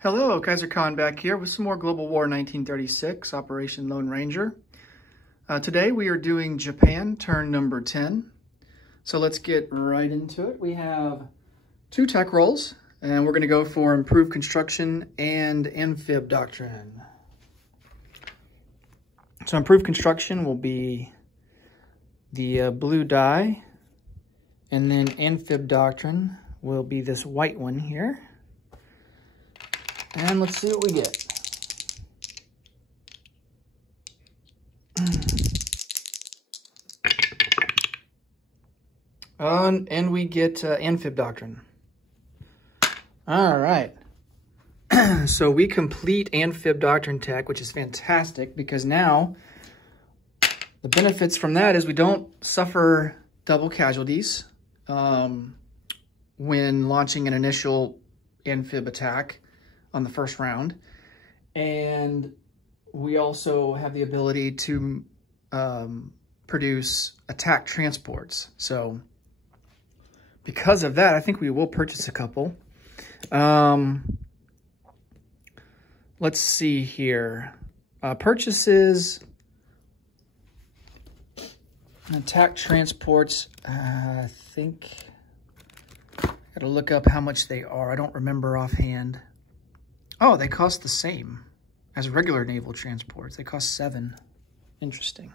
Hello, Kaiser Khan back here with some more Global War 1936, Operation Lone Ranger. Today we are doing Japan, turn number 10. So let's get right into it. We have 2 tech rolls, and we're going to go for improved construction and amphib doctrine. So improved construction will be the blue die, and then amphib doctrine will be this white one here. And let's see what we get. And we get amphib doctrine. All right. So we complete amphib doctrine tech, which is fantastic because now the benefits from that is we don't suffer double casualties when launching an initial amphib attack on the first round. And we also have the ability to produce attack transports. So because of that, I think we will purchase a couple. Let's see here. Purchases, attack transports, I think, gotta look up how much they are. I don't remember offhand. Oh, they cost the same as regular naval transports. They cost 7. Interesting.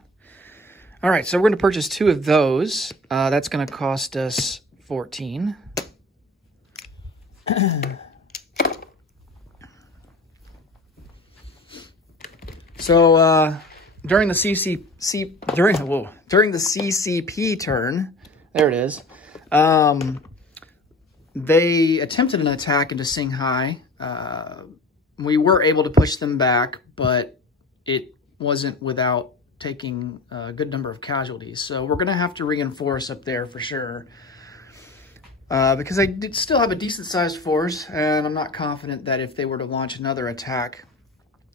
All right, so we're going to purchase 2 of those. That's going to cost us 14. So during the CCP turn, there it is. They attempted an attack into Shanghai. We were able to push them back, but it wasn't without taking a good number of casualties. So we're going to have to reinforce up there for sure. Because I did still have a decent sized force, and I'm not confident that if they were to launch another attack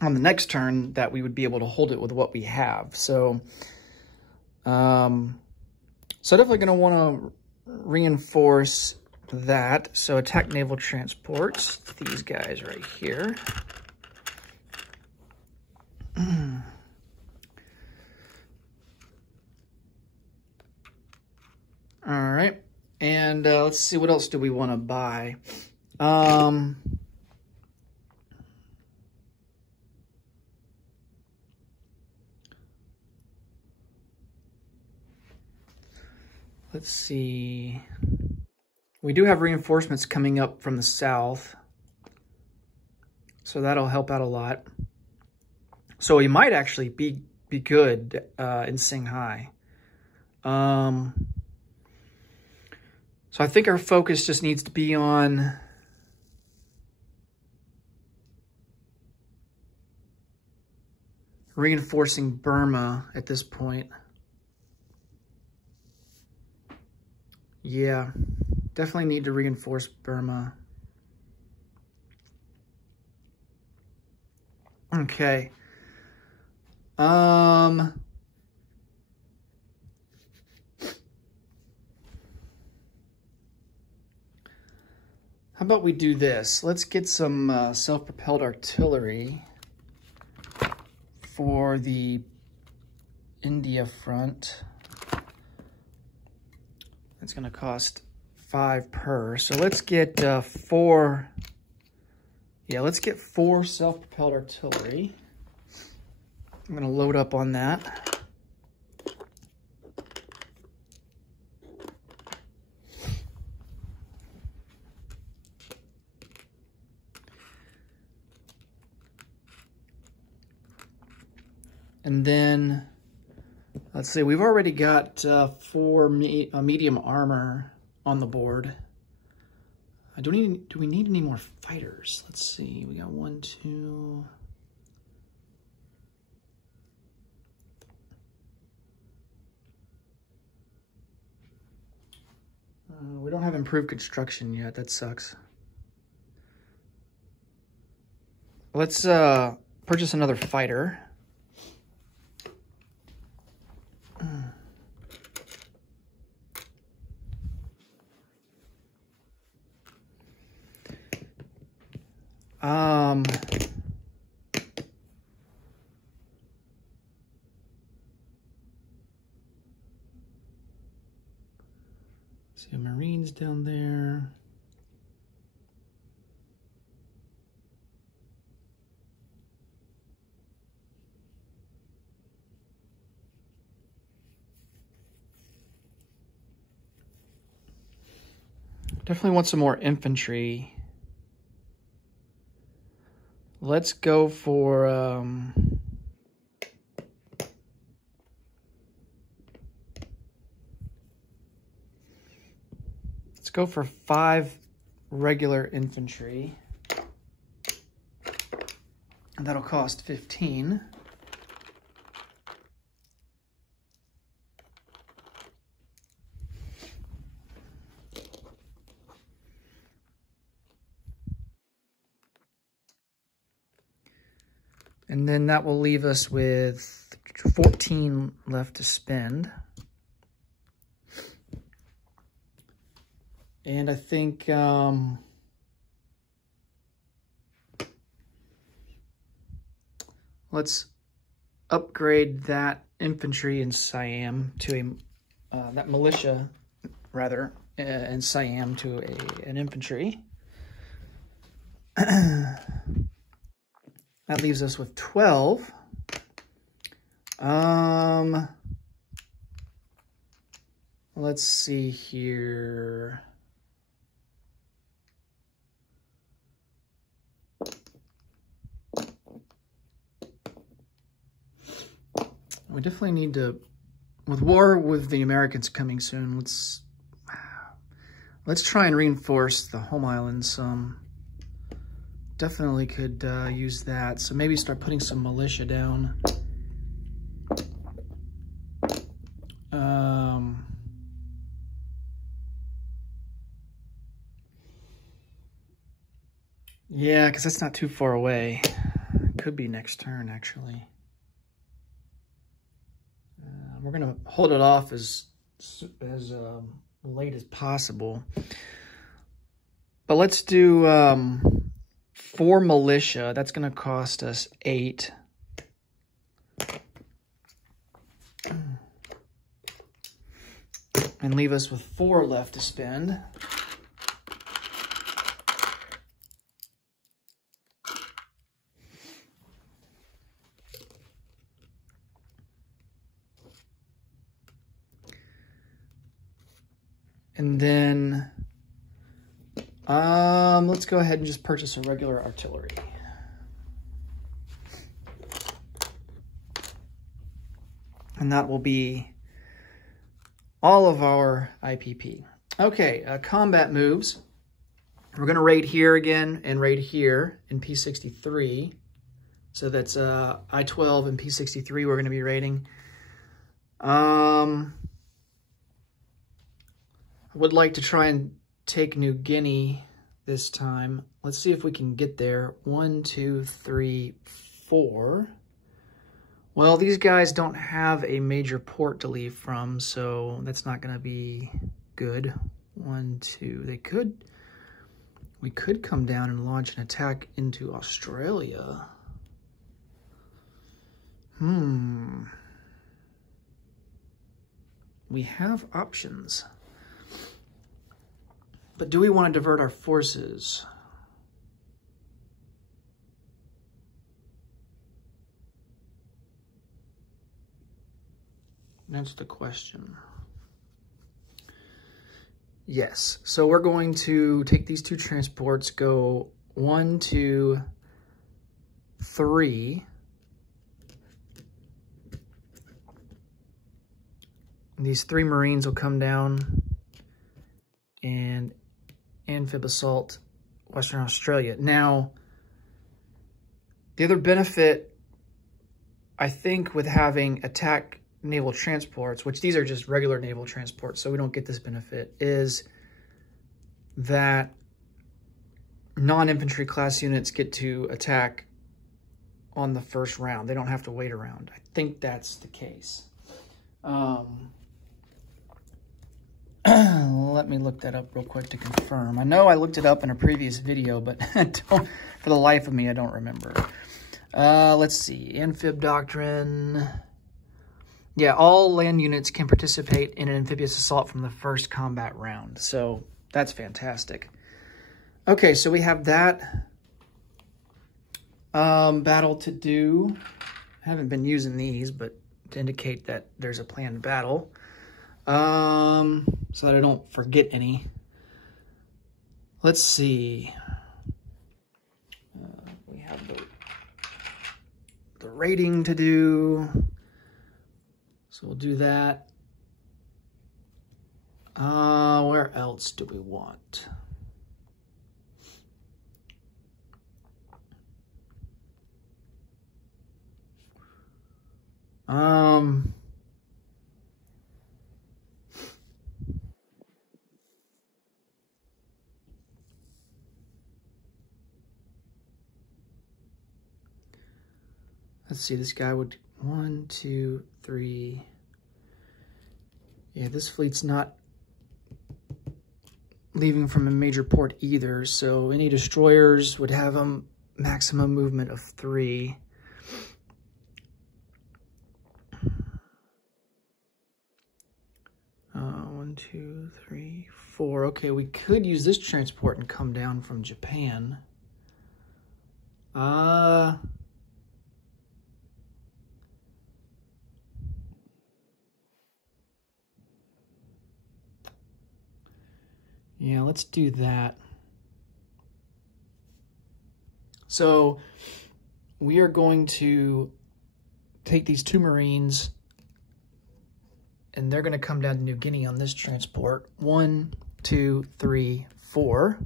on the next turn that we would be able to hold it with what we have. So, definitely going to want to reinforce that. So attack naval transports, these guys right here. All right. And let's see, what else do we want to buy? Let's see. We do have reinforcements coming up from the south, so that'll help out a lot. So we might actually be good in Shanghai. So I think our focus just needs to be on reinforcing Burma at this point. Yeah. Definitely need to reinforce Burma. Okay. How about we do this? Let's get some self-propelled artillery for the India front. It's going to cost 5 per. So let's get 4. Yeah, let's get 4 self-propelled artillery. I'm going to load up on that. And then, let's see, we've already got 4 medium armor on the board. Do we need any more fighters? Let's see, we got 1, 2. We don't have improved construction yet, that sucks. Let's purchase another fighter. See a Marines down there. Definitely want some more infantry. Let's go for let's go for 5 regular infantry. And that'll cost 15. And then that will leave us with 14 left to spend. And I think let's upgrade that infantry in Siam to a, that militia, rather, in Siam to an infantry. That leaves us with 12. Let's see here. We definitely need to, with war with the Americans coming soon, let's try and reinforce the home islands some. Definitely could use that. So maybe start putting some militia down. Yeah, because that's not too far away. Could be next turn, actually. We're going to hold it off as late as possible. But let's do 4 militia. That's going to cost us 8. And leave us with 4 left to spend. And then let's go ahead and just purchase a regular artillery. And that will be all of our IPP. Okay, combat moves. We're going to raid here again and raid here in P63. So that's I-12 and P63 we're going to be raiding. I would like to try and take New Guinea this time. Let's see if we can get there. 1, 2, 3, 4. Well, these guys don't have a major port to leave from, so that's not going to be good. 1, 2. We could come down and launch an attack into Australia. We have options. But do we want to divert our forces? That's the question. Yes. So we're going to take these 2 transports, go 1, 2, 3. These 3 Marines will come down and amphib assault Western Australia. Now, the other benefit, I think, with having attack naval transports, which these are just regular naval transports, so we don't get this benefit, is that non-infantry class units get to attack on the first round. They don't have to wait around. I think that's the case. Let me look that up real quick to confirm. I know I looked it up in a previous video, but for the life of me, I don't remember. Let's see. Amphib Doctrine. Yeah, all land units can participate in an amphibious assault from the first combat round. So that's fantastic. Okay, so we have that battle to do. I haven't been using these, but to indicate that there's a planned battle. So that I don't forget any. Let's see. We have the rating to do. So we'll do that. Where else do we want? Let's see, this guy would 1, 2, 3. Yeah, this fleet's not leaving from a major port either, so any destroyers would have a maximum movement of 3. One, 2, 3, 4. Okay, we could use this transport and come down from Japan. Yeah, let's do that. So we are going to take these 2 Marines and they're going to come down to New Guinea on this transport. 1, 2, 3, 4.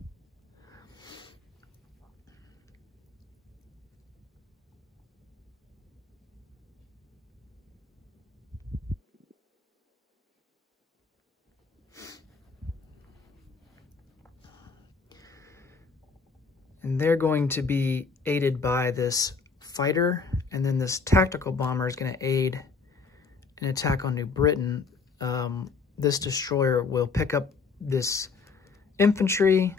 And they're going to be aided by this fighter, and then this tactical bomber is going to aid an attack on New Britain. This destroyer will pick up this infantry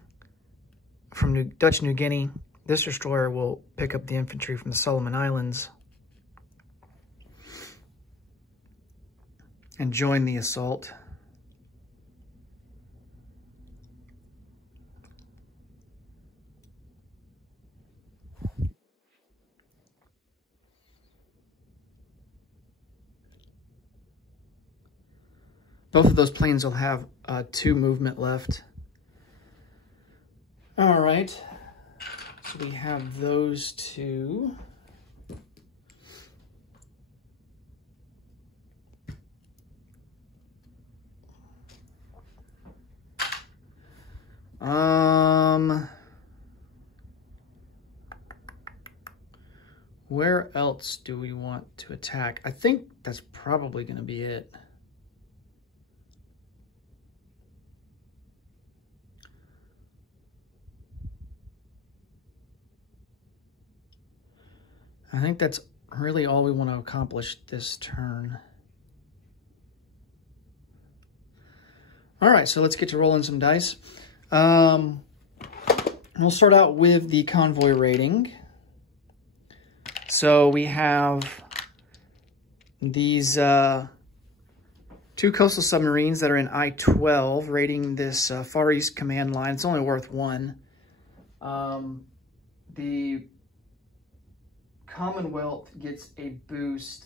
from Dutch New Guinea. This destroyer will pick up the infantry from the Solomon Islands and join the assault. Both of those planes will have 2 movement left. All right, so we have those 2. Where else do we want to attack? I think that's probably going to be it. I think that's really all we want to accomplish this turn. All right, so let's get to rolling some dice. We'll start out with the convoy rating. So we have these 2 coastal submarines that are in I-12 rating this Far East command line. It's only worth 1. The Commonwealth gets a boost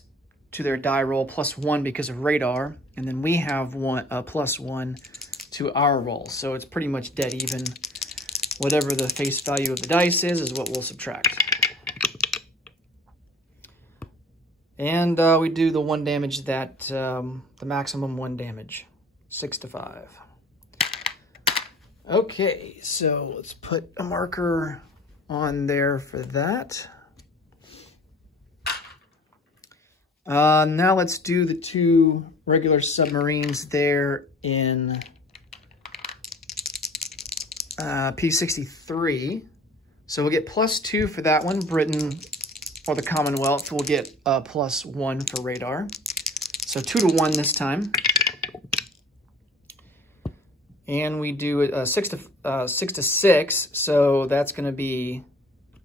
to their die roll +1 because of radar, and then we have +1 to our roll. So it's pretty much dead even. Whatever the face value of the dice is what we'll subtract. And we do the 1 damage that, the maximum 1 damage, 6 to 5. Okay, so let's put a marker on there for that. Now let's do the 2 regular submarines there in P63. So we'll get +2 for that one. Britain, or the Commonwealth, will get +1 for radar. So 2 to 1 this time. And we do a 6 to 6, so that's going to be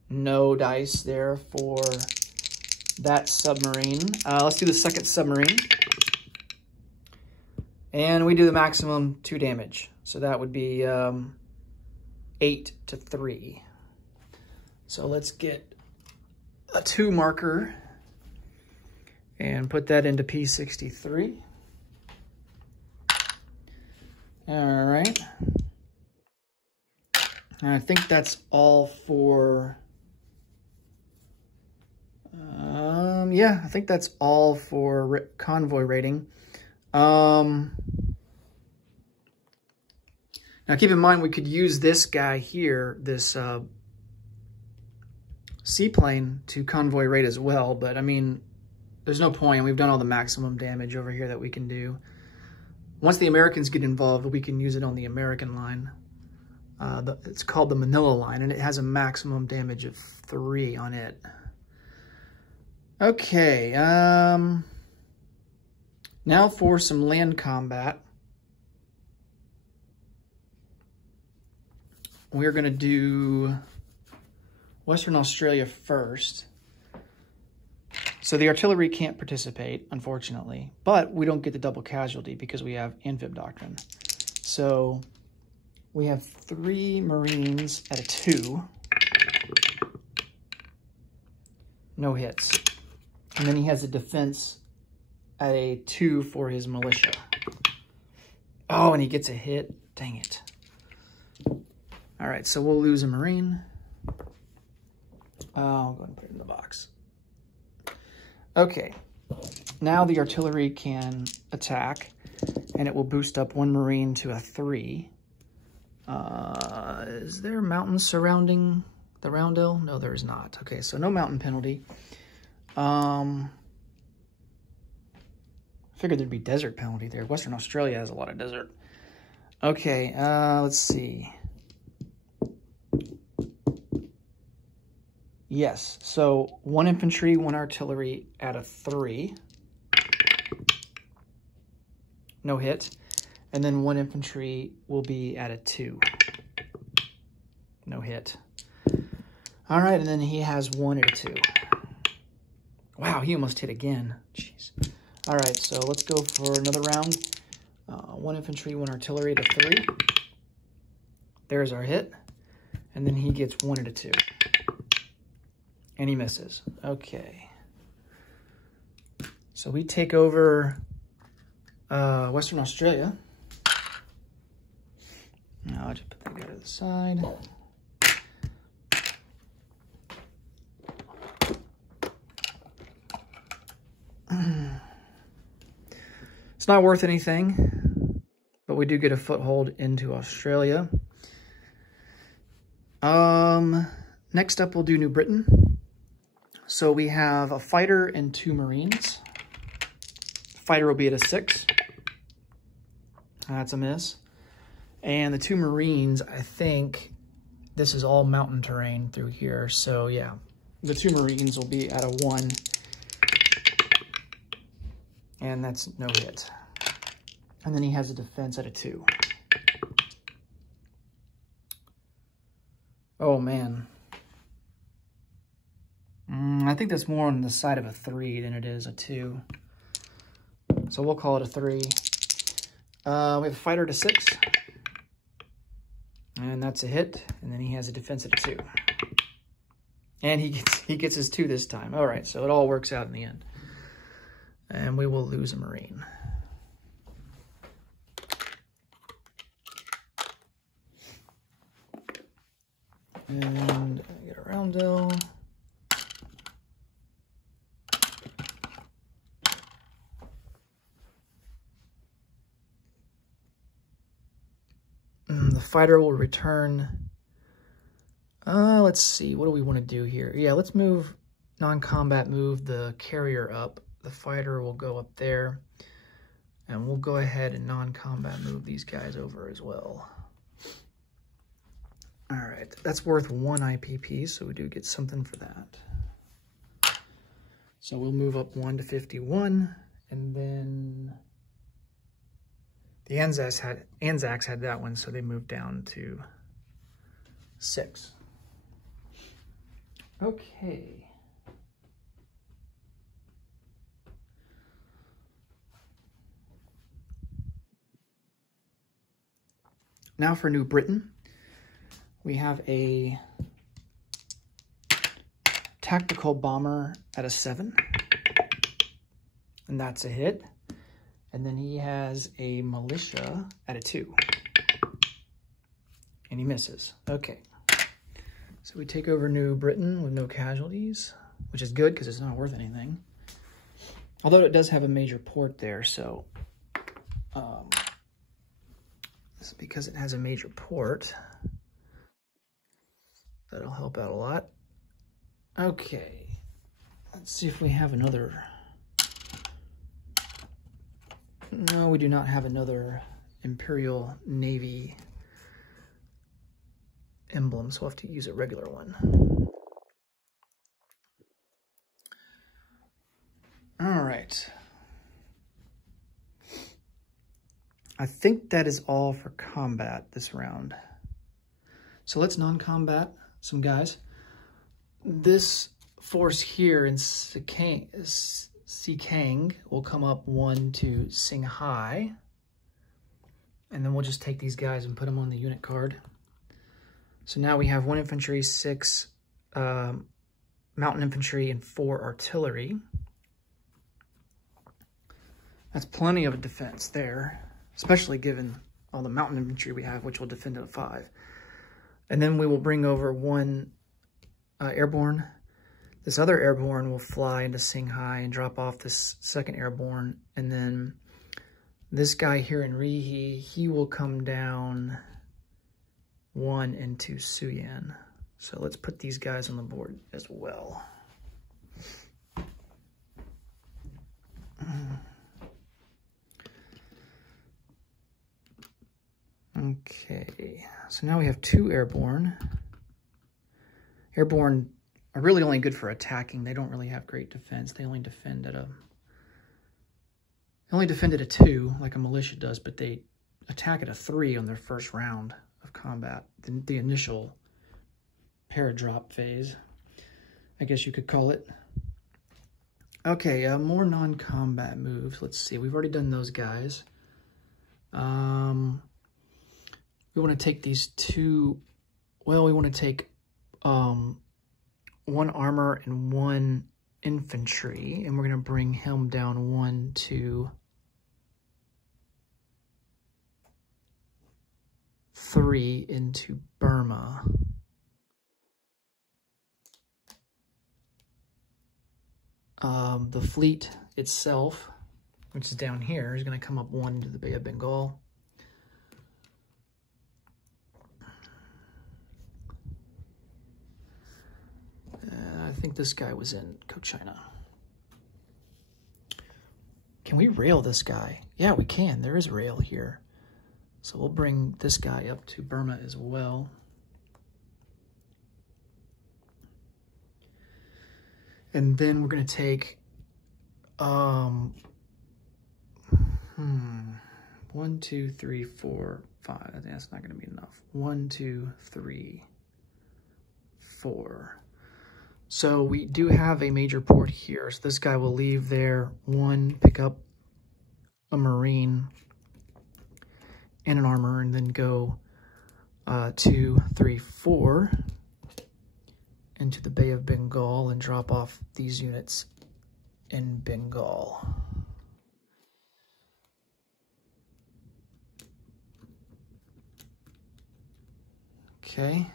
no dice there for that submarine. Let's do the second submarine. And we do the maximum 2 damage. So that would be 8 to 3. So let's get a 2 marker and put that into P63. All right. And I think that's all for, yeah, I think that's all for convoy rating. Now keep in mind we could use this guy here, this seaplane, to convoy rate as well, but I mean, there's no point. We've done all the maximum damage over here that we can do. Once the Americans get involved, we can use it on the American line. It's called the Manila line, and it has a maximum damage of 3 on it. Okay, now for some land combat. We're going to do Western Australia first. So the artillery can't participate, unfortunately, but we don't get the double casualty because we have amphib doctrine. So we have 3 Marines at a 2. No hits. And then he has a defense at a 2 for his militia. Oh, and he gets a hit. Dang it. All right, so we'll lose a Marine. I'll go ahead and put it in the box. Okay, now the artillery can attack, and it will boost up 1 Marine to a 3. Is there mountains surrounding the roundel? No, there is not. Okay, so no mountain penalty. Figured there'd be desert penalty there. Western Australia has a lot of desert. Okay, let's see. Yes, so 1 infantry, 1 artillery at a 3. No hit. And then 1 infantry will be at a 2. No hit. All right, and then he has 1 at a 2. Wow, he almost hit again. Jeez. All right, so let's go for another round. 1 infantry, 1 artillery at a 3. There's our hit. And then he gets 1 at a 2. And he misses. Okay. So we take over Western Australia. Now I'll just put that guy to the side. It's not worth anything, but we do get a foothold into Australia. Next up, we'll do New Britain. So we have a fighter and 2 Marines. Fighter will be at a 6. That's a miss. And the 2 Marines, I think this is all mountain terrain through here. So yeah, the 2 Marines will be at a 1. And that's no hit. And then he has a defense at a 2. Oh man. I think that's more on the side of a 3 than it is a 2. So we'll call it a 3. We have a fighter to 6. And that's a hit. And then he has a defense at a 2. And he gets his 2 this time. All right, so it all works out in the end. And we will lose a Marine. And get a roundel. The fighter will return. Let's see. What do we want to do here? Yeah, let's move non-combat, move the carrier up. The fighter will go up there. And we'll go ahead and non-combat move these guys over as well. All right, that's worth 1 IPP, so we do get something for that. So we'll move up 1 to 51, and then The Anzacs had that one, so they moved down to 6. Okay. Now for New Britain, we have a tactical bomber at a 7, and that's a hit. And then he has a militia at a 2, and he misses. Okay, so we take over New Britain with no casualties, which is good because it's not worth anything. Although it does have a major port there, so this is because it has a major port. That'll help out a lot. Okay, let's see if we have another. No, we do not have another Imperial Navy emblem, so we'll have to use a regular one. All right. I think that is all for combat this round. So let's non-combat some guys. This force here in Sikang will come up 1 to Singhai, and then we'll just take these guys and put them on the unit card. So now we have 1 infantry, 6 mountain infantry, and 4 artillery. That's plenty of a defense there, especially given all the mountain infantry we have, which will defend at a 5. And then we will bring over 1 airborne. This other airborne will fly into Singhai and drop off this 2nd airborne. And then this guy here in Rihe, he will come down 1 into Suyan. So let's put these guys on the board as well. Okay, so now we have 2 airborne. Airborne are really only good for attacking. They don't really have great defense. They only defend at a 2, like a militia does, but they attack at a 3 on their first round of combat, the initial paradrop phase, I guess you could call it. Okay, more non-combat moves. Let's see. We've already done those guys. We want to take these 2. Well, we want to take 1 armor and 1 infantry, and we're going to bring him down 1 to 3 into Burma. The fleet itself, which is down here, is going to come up 1 into the Bay of Bengal. I think this guy was in Cochinchina. Can we rail this guy? Yeah, we can. There is rail here. So we'll bring this guy up to Burma as well. And then we're going to take 1, 2, 3, 4, 5. I think that's not going to be enough. 1, 2, 3, 4. So we do have a major port here. So this guy will leave there, 1, pick up a Marine and an armor, and then go 2, 3, 4 into the Bay of Bengal and drop off these units in Bengal. Okay.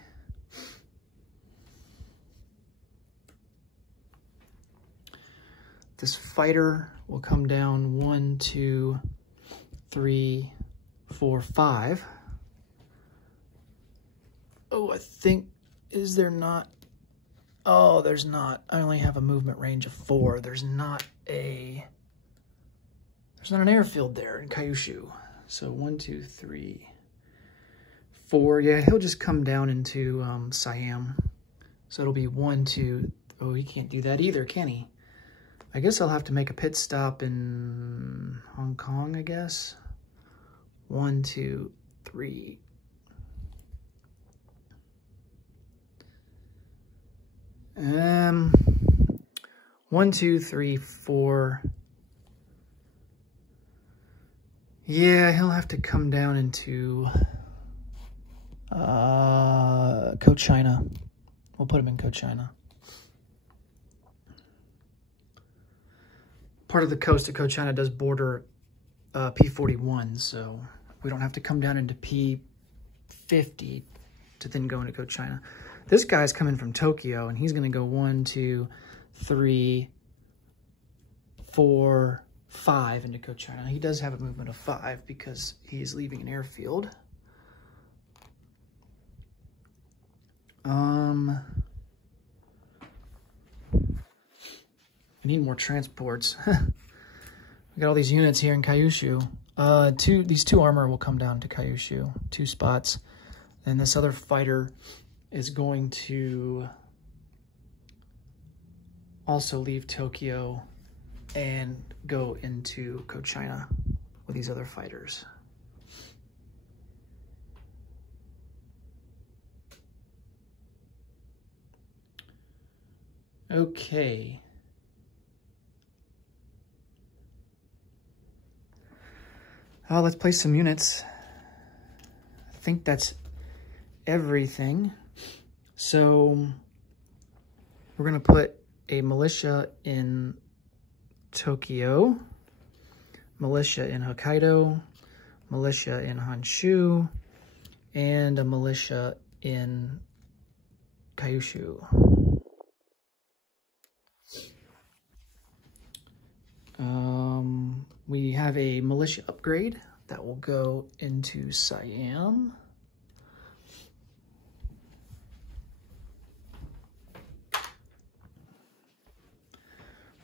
This fighter will come down 1, 2, 3, 4, 5. Oh, I think, is there not? Oh, there's not. I only have a movement range of 4. There's not an airfield there in Kyushu. So 1, 2, 3, 4. Yeah, he'll just come down into Siam. So it'll be 1, 2. Oh, he can't do that either, can he? I guess I'll have to make a pit stop in Hong Kong, I guess. 1, 2, 3. One, two, three, 4. Yeah, he'll have to come down into China. We'll put him in China. Part of the coast of China does border P41, so we don't have to come down into P50 to then go into China. This guy's coming from Tokyo, and he's going to go 1, 2, 3, 4, 5 into China. He does have a movement of 5 because he's leaving an airfield. I need more transports. We got all these units here in Kyushu. These 2 armor will come down to Kyushu, 2 spots. And this other fighter is going to also leave Tokyo and go into China with these other fighters. Okay. Let's place some units. I think that's everything. So we're going to put a militia in Tokyo, militia in Hokkaido, militia in Honshu, and a militia in Kyushu. We have a militia upgrade that will go into Siam.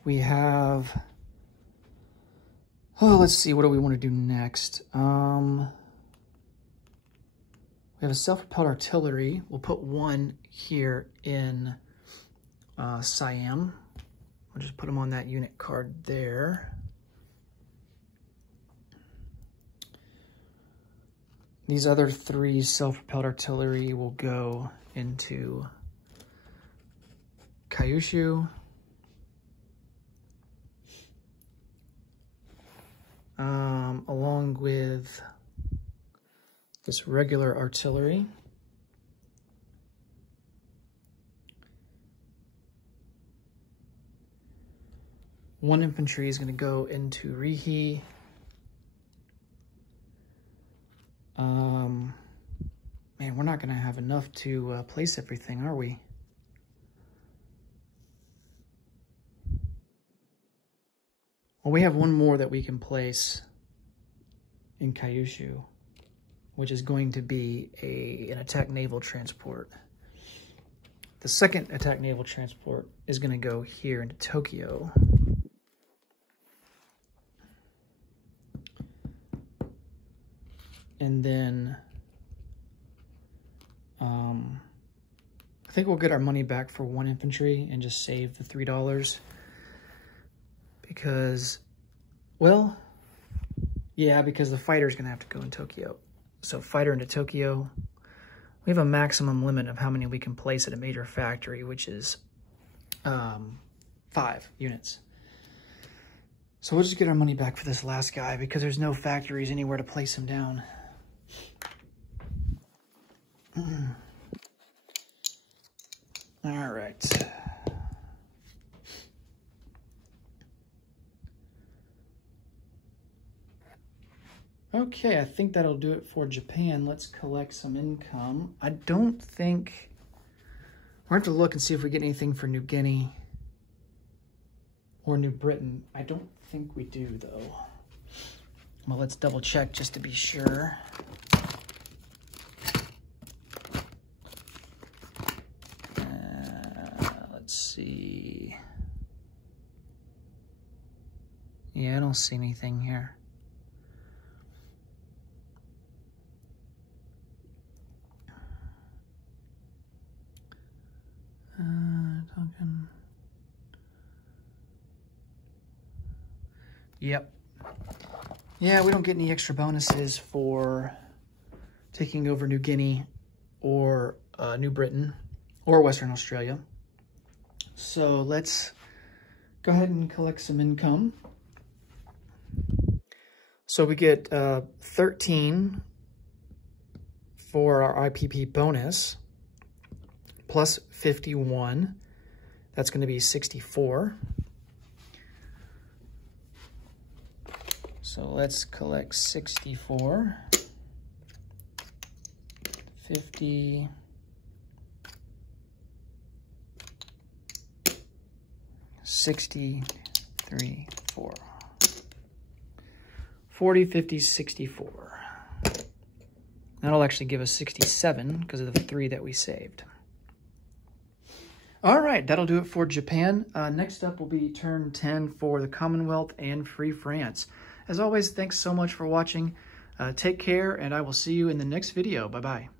We have, let's see, what do we want to do next? We have a self-propelled artillery. We'll put 1 here in Siam. We'll just put them on that unit card there. These other 3 self-propelled artillery will go into Kyushu. Along with this regular artillery. One infantry is going to go into Rihi. Man, we're not going to have enough to place everything, are we? Well, we have 1 more that we can place in Kyushu, which is going to be an attack naval transport. The second attack naval transport is going to go here into Tokyo. And then I think we'll get our money back for 1 infantry and just save the $3. Because, well, yeah, because the fighter's going to have to go in Tokyo. So fighter into Tokyo. We have a maximum limit of how many we can place at a major factory, which is 5 units. So we'll just get our money back for this last guy because there's no factories anywhere to place him down. All right. Okay, I think that'll do it for Japan. Let's collect some income. I don't think... We'll have to look and see if we get anything for New Guinea or New Britain. I don't think we do, though. Well, let's double check just to be sure. Let's see. Yeah, I don't see anything here. Token. Yep. Yeah, we don't get any extra bonuses for taking over New Guinea or New Britain or Western Australia. So let's go ahead and collect some income. So we get 13 for our IPP bonus, plus 51. That's going to be 64. So let's collect 64, 50, 63, 4. 40, 50, 64. That'll actually give us 67 because of the 3 that we saved. All right, that'll do it for Japan. Next up will be turn 10 for the Commonwealth and Free France. As always, thanks so much for watching. Take care, and I will see you in the next video. Bye-bye.